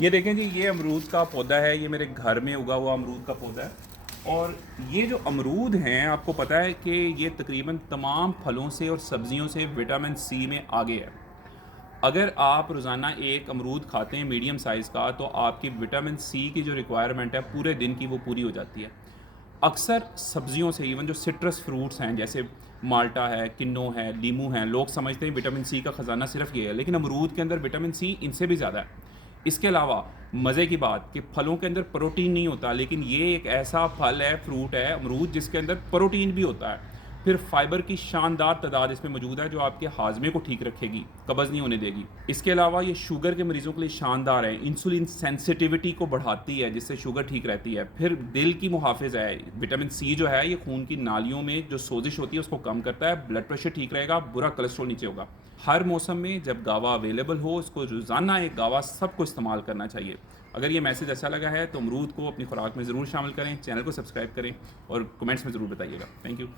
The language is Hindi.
ये देखें जी, ये अमरूद का पौधा है, ये मेरे घर में उगा हुआ अमरूद का पौधा है। और ये जो अमरूद हैं, आपको पता है कि ये तकरीबन तमाम फलों से और सब्जियों से विटामिन सी में आगे है। अगर आप रोज़ाना एक अमरूद खाते हैं मीडियम साइज़ का, तो आपकी विटामिन सी की जो रिक्वायरमेंट है पूरे दिन की, वो पूरी हो जाती है। अक्सर सब्जियों से, इवन जो सिट्रस फ्रूट्स हैं जैसे माल्टा है, किन्नो है, लीमू है, लोग समझते हैं विटामिन सी का ख़जाना सिर्फ ये है, लेकिन अमरूद के अंदर विटामिन सी इनसे भी ज़्यादा है। इसके अलावा मज़े की बात कि फलों के अंदर प्रोटीन नहीं होता, लेकिन ये एक ऐसा फल है, फ्रूट है अमरूद, जिसके अंदर प्रोटीन भी होता है। फिर फाइबर की शानदार तादाद इसमें मौजूद है, जो आपके हाजमे को ठीक रखेगी, कब्ज़ नहीं होने देगी। इसके अलावा ये शुगर के मरीज़ों के लिए शानदार है, इंसुलिन सेंसिटिविटी को बढ़ाती है, जिससे शुगर ठीक रहती है। फिर दिल की मुहाफ़िज़ है, विटामिन सी जो है ये खून की नालियों में जो सोजिश होती है उसको कम करता है, ब्लड प्रेशर ठीक रहेगा, बुरा कोलेस्ट्रॉल नीचे होगा। हर मौसम में जब गावा अवेलेबल हो, उसको रोज़ाना एक गावा सबको इस्तेमाल करना चाहिए। अगर ये मैसेज अच्छा लगा है तो अमरूद को अपनी खुराक में ज़रूर शामिल करें, चैनल को सब्सक्राइब करें और कमेंट्स में ज़रूर बताइएगा। Thank you.